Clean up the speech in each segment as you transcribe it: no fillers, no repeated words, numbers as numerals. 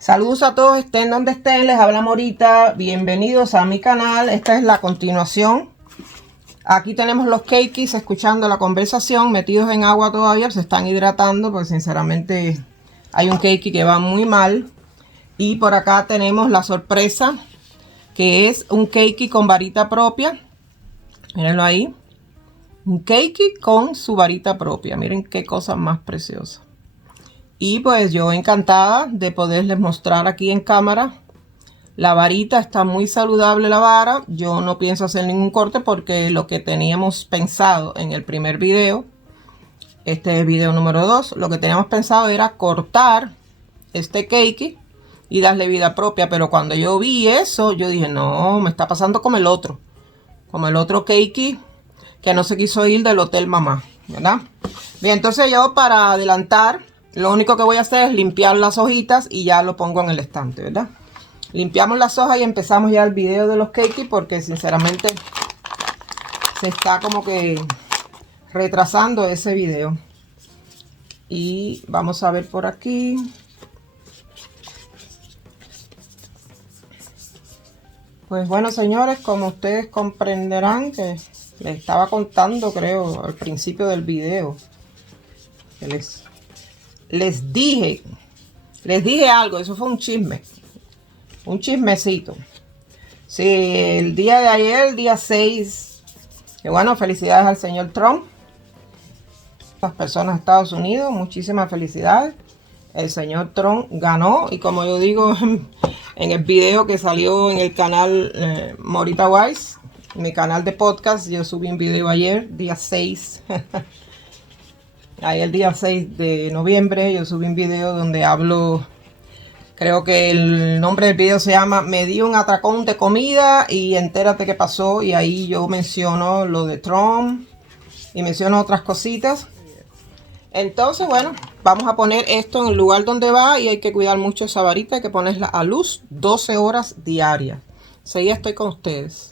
Saludos a todos, estén donde estén, les habla Morita, bienvenidos a mi canal. Esta es la continuación. Aquí tenemos los cakeys escuchando la conversación, metidos en agua todavía, se están hidratando porque sinceramente hay un cakey que va muy mal. Y por acá tenemos la sorpresa, que es un cakey con varita propia. Mírenlo ahí. Un cakey con su varita propia, miren qué cosa más preciosa. Y pues yo encantada de poderles mostrar aquí en cámara. La varita está muy saludable, la vara. Yo no pienso hacer ningún corte porque lo que teníamos pensado en el primer video, este es el video número 2, lo que teníamos pensado era cortar este cake y darle vida propia. Pero cuando yo vi eso, yo dije, no, me está pasando como el otro cake que no se quiso ir del Hotel Mamá, ¿verdad? Bien, entonces yo para adelantar, lo único que voy a hacer es limpiar las hojitas y ya lo pongo en el estante, ¿verdad? Limpiamos las hojas y empezamos ya el video de los cakes porque sinceramente se está como que retrasando ese video. Y vamos a ver por aquí. Pues bueno, señores, como ustedes comprenderán que les estaba contando, creo, al principio del video, que les dije algo, eso fue un chisme. Un chismecito. Sí, el día de ayer, el día 6, que bueno, felicidades al señor Trump. Las personas de Estados Unidos, muchísimas felicidades. El señor Trump ganó y como yo digo en el video que salió en el canal Morita Wise, mi canal de podcast, yo subí un video ayer, día 6. Ahí el día 6 de noviembre yo subí un video donde hablo. Creo que el nombre del video se llama Me di un atracón de comida y entérate qué pasó. Y ahí yo menciono lo de Trump y menciono otras cositas. Entonces, bueno, vamos a poner esto en el lugar donde va y hay que cuidar mucho esa varita. Hay que ponerla a luz 12 horas diarias. Seguida estoy con ustedes.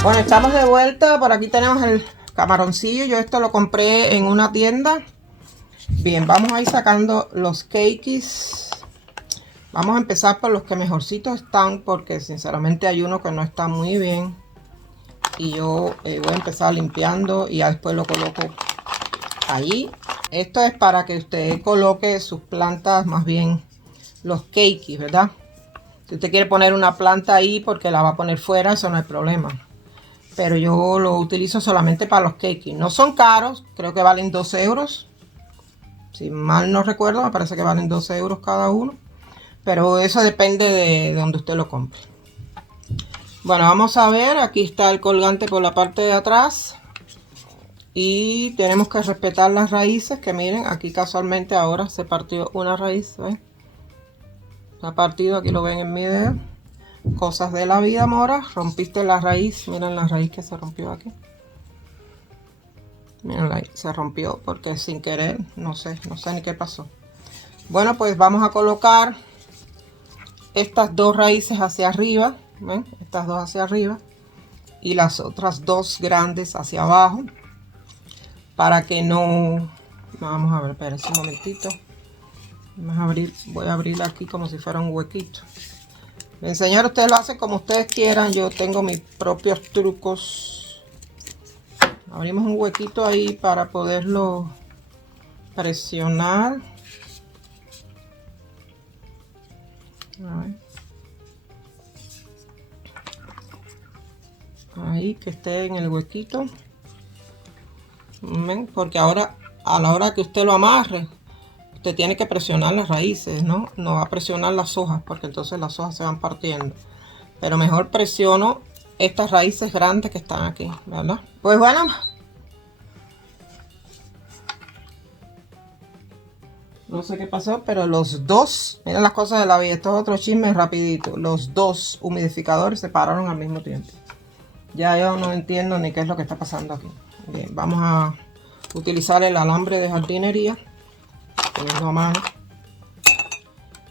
Bueno, estamos de vuelta. Por aquí tenemos el camaroncillo. Yo esto lo compré en una tienda. Bien, vamos a ir sacando los cakes. Vamos a empezar por los que mejorcitos están, porque sinceramente hay uno que no está muy bien. Y yo voy a empezar limpiando y ya después lo coloco ahí. Esto es para que usted coloque sus plantas, más bien los cakes, ¿verdad? Si usted quiere poner una planta ahí porque la va a poner fuera, eso no hay problema. Pero yo lo utilizo solamente para los cakes. No son caros, creo que valen 12 euros. Si mal no recuerdo, me parece que valen 12 euros cada uno. Pero eso depende de donde usted lo compre. Bueno, vamos a ver. Aquí está el colgante por la parte de atrás. Y tenemos que respetar las raíces. Que miren, aquí casualmente ahora se partió una raíz. ¿Ven? Se ha partido, aquí lo ven en mi dedo. Cosas de la vida, Mora. Rompiste la raíz. Miren la raíz que se rompió aquí. Miren ahí, se rompió porque sin querer, no sé ni qué pasó. Bueno, pues vamos a colocar estas dos raíces hacia arriba. ¿Ven? Estas dos hacia arriba. Y las otras dos grandes hacia abajo. Para que no... Vamos a ver, espérense un momentito. Voy a abrir aquí como si fuera un huequito. Bien, señor, ustedes lo hacen como ustedes quieran. Yo tengo mis propios trucos. Abrimos un huequito ahí para poderlo presionar. A ver. Ahí, que esté en el huequito. ¿Ven? Porque ahora, a la hora que usted lo amarre, usted tiene que presionar las raíces, ¿no? No va a presionar las hojas porque entonces las hojas se van partiendo. Pero mejor presiono estas raíces grandes que están aquí, ¿verdad? Pues bueno. No sé qué pasó, pero los dos, miren las cosas de la vida, esto es otro chisme rapidito. Los dos humidificadores se pararon al mismo tiempo. Ya yo no entiendo ni qué es lo que está pasando aquí. Bien, vamos a utilizar el alambre de jardinería. Tengo a mano.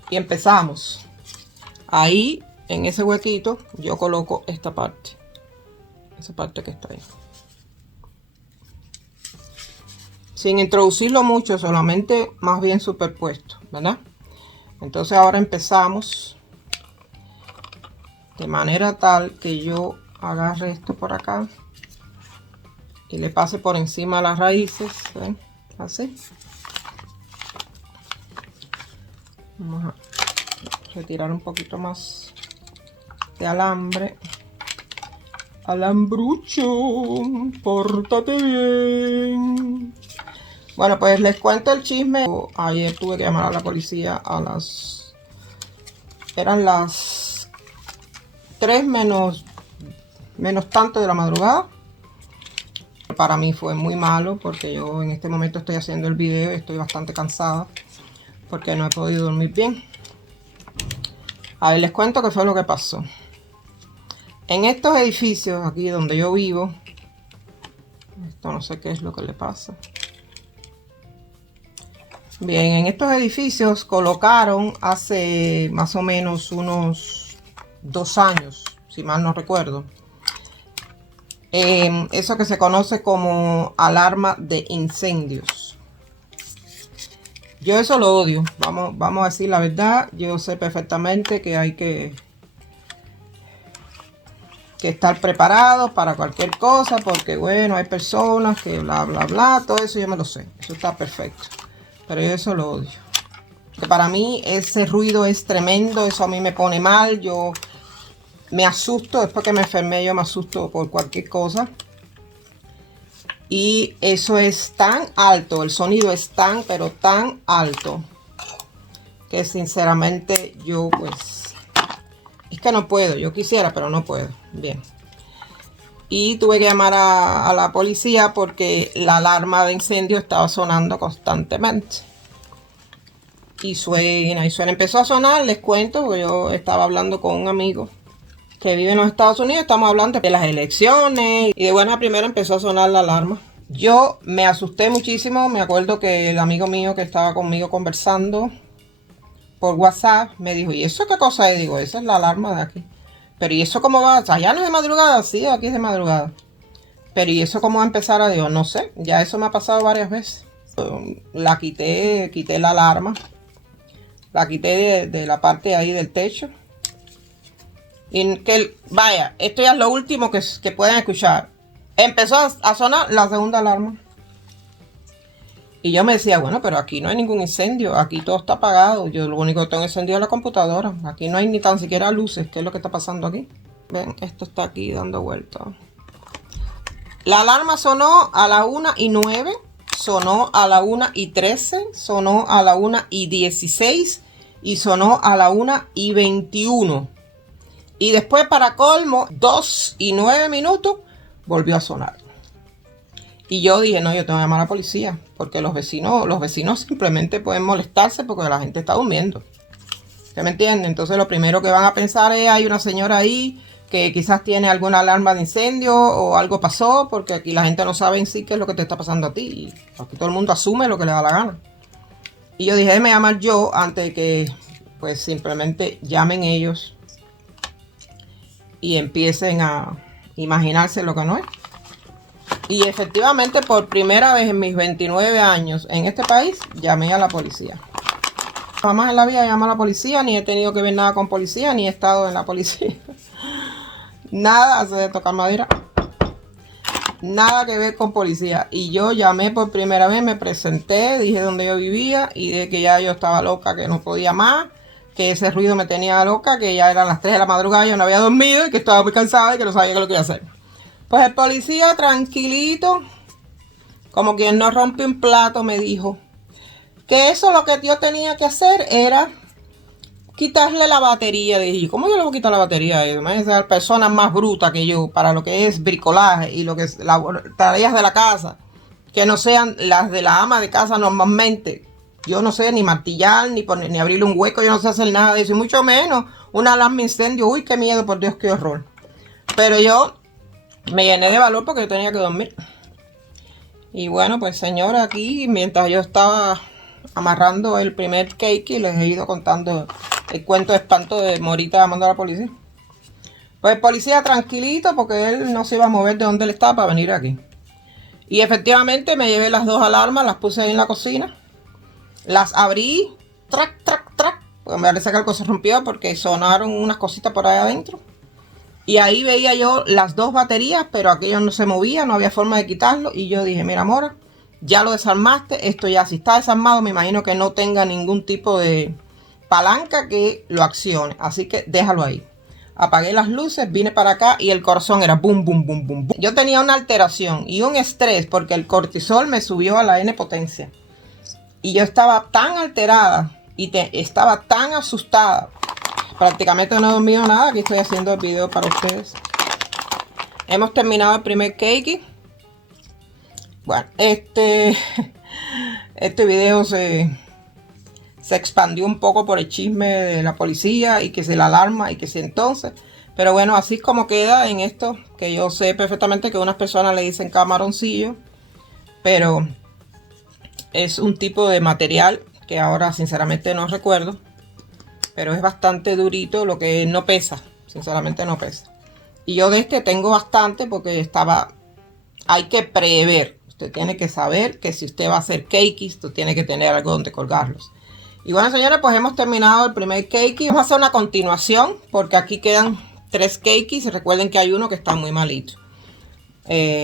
Y empezamos. Ahí, en ese huequito, yo coloco esta parte. esa parte que está ahí. Sin introducirlo mucho, solamente más bien superpuesto, ¿verdad? Entonces ahora empezamos de manera tal que yo agarre esto por acá y le pase por encima las raíces, ¿ven? Así. Vamos a retirar un poquito más de alambre. Alambrucho, pórtate bien. Bueno, pues les cuento el chisme. Ayer tuve que llamar a la policía a las... Eran las 3 menos tanto de la madrugada. Para mí fue muy malo porque yo en este momento estoy haciendo el video y estoy bastante cansada porque no he podido dormir bien. A ver, les cuento qué fue lo que pasó. En estos edificios aquí donde yo vivo, esto no sé qué es lo que le pasa. Bien, en estos edificios colocaron hace más o menos unos 2 años, si mal no recuerdo, eso que se conoce como alarma de incendios. Yo eso lo odio, vamos a decir la verdad. Yo sé perfectamente que hay que estar preparado para cualquier cosa, porque bueno, hay personas que bla bla bla, todo eso yo me lo sé, eso está perfecto. Pero yo eso lo odio. Que para mí ese ruido es tremendo, eso a mí me pone mal, yo me asusto, después que me enfermé yo me asusto por cualquier cosa. Y eso es tan alto, el sonido es tan, pero tan alto, que sinceramente yo pues, es que no puedo, yo quisiera, pero no puedo. Bien. Y tuve que llamar a la policía porque la alarma de incendio estaba sonando constantemente. Y suena, empezó a sonar, les cuento, porque yo estaba hablando con un amigo que vive en los Estados Unidos, estamos hablando de las elecciones, y de buena primera empezó a sonar la alarma. Yo me asusté muchísimo, me acuerdo que el amigo mío que estaba conmigo conversando por WhatsApp me dijo, ¿y eso qué cosa es? Digo, esa es la alarma de aquí. Pero ¿y eso cómo va? ¿Allá no es de madrugada? Sí, aquí es de madrugada. Pero ¿y eso cómo va a empezar a Dios? No sé, ya eso me ha pasado varias veces. La quité la alarma. La quité de la parte ahí del techo. Y que, vaya, esto ya es lo último que pueden escuchar. Empezó a sonar la segunda alarma. Y yo me decía, bueno, pero aquí no hay ningún incendio, aquí todo está apagado. Yo lo único que tengo encendido es la computadora. Aquí no hay ni tan siquiera luces. ¿Qué es lo que está pasando aquí? Ven, esto está aquí dando vueltas. La alarma sonó a la 1:09, sonó a la 1:13, sonó a la 1:16 y sonó a la 1:21. Y después, para colmo, 2:09 volvió a sonar. Y yo dije, no, yo tengo que llamar a la policía, porque los vecinos simplemente pueden molestarse porque la gente está durmiendo. ¿Usted me entiende? Entonces lo primero que van a pensar es, hay una señora ahí que quizás tiene alguna alarma de incendio o algo pasó, porque aquí la gente no sabe en sí qué es lo que te está pasando a ti. Y aquí todo el mundo asume lo que le da la gana. Y yo dije, déjame llamar yo antes de que pues simplemente llamen ellos y empiecen a imaginarse lo que no es. Y efectivamente, por primera vez en mis 29 años en este país, llamé a la policía. Jamás en la vida llamé a la policía, ni he tenido que ver nada con policía, ni he estado en la policía. Nada, hace de tocar madera. Nada que ver con policía. Y yo llamé por primera vez, me presenté, dije dónde yo vivía y dije que ya yo estaba loca, que no podía más, que ese ruido me tenía loca, que ya eran las 3 de la madrugada, yo no había dormido y que estaba muy cansada y que no sabía qué es lo que iba a hacer. Pues el policía, tranquilito, como quien no rompe un plato, me dijo que eso lo que yo tenía que hacer era quitarle la batería. Dije, ¿cómo yo le voy a quitar la batería? Me van a personas más brutas que yo para lo que es bricolaje y lo que es las tareas de la casa, que no sean las de la ama de casa normalmente. Yo no sé ni martillar, ni abrirle un hueco, yo no sé hacer nada de eso, y mucho menos una alarma de incendio. Uy, qué miedo, por Dios, qué horror. Pero yo me llené de valor porque yo tenía que dormir. Y bueno, pues señora, aquí mientras yo estaba amarrando el primer cake, y les he ido contando el cuento de espanto de Morita llamando a la policía. Pues el policía tranquilito porque él no se iba a mover de donde él estaba para venir aquí. Y efectivamente me llevé las 2 alarmas, las puse ahí en la cocina. Las abrí, trac, trac, trac. Pues me parece que algo se rompió porque sonaron unas cositas por ahí adentro. Y ahí veía yo las 2 baterías, pero aquello no se movía, no había forma de quitarlo. Y yo dije, mira, Mora, ya lo desarmaste. Esto ya, si está desarmado, me imagino que no tenga ningún tipo de palanca que lo accione. Así que déjalo ahí. Apagué las luces, vine para acá y el corazón era boom, boom, boom, boom, boom. Yo tenía una alteración y un estrés porque el cortisol me subió a la N potencia. Y yo estaba tan alterada y estaba tan asustada. Prácticamente no he dormido nada. Aquí estoy haciendo el video para ustedes. Hemos terminado el primer cake. Bueno, este video se expandió un poco por el chisme de la policía y que se la alarma y que si entonces. Pero bueno, así es como queda en esto. Que yo sé perfectamente que unas personas le dicen camaroncillo. Pero es un tipo de material que ahora sinceramente no recuerdo. Pero es bastante durito, lo que no pesa, sinceramente no pesa. Y yo de este tengo bastante porque hay que prever. Usted tiene que saber que si usted va a hacer cakes, usted tiene que tener algo donde colgarlos. Y bueno, señores, pues hemos terminado el primer cake. Vamos a hacer una continuación porque aquí quedan 3 cakes. Recuerden que hay uno que está muy malito.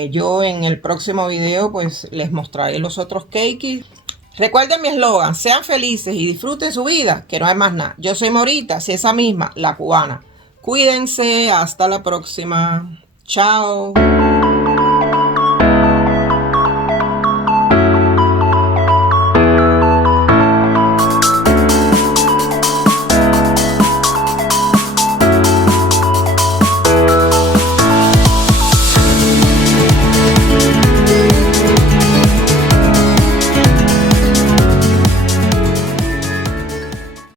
Yo en el próximo video pues les mostraré los otros cakes. Recuerden mi eslogan, sean felices y disfruten su vida, que no hay más nada. Yo soy Morita, si esa misma, la cubana. Cuídense, hasta la próxima. Chao.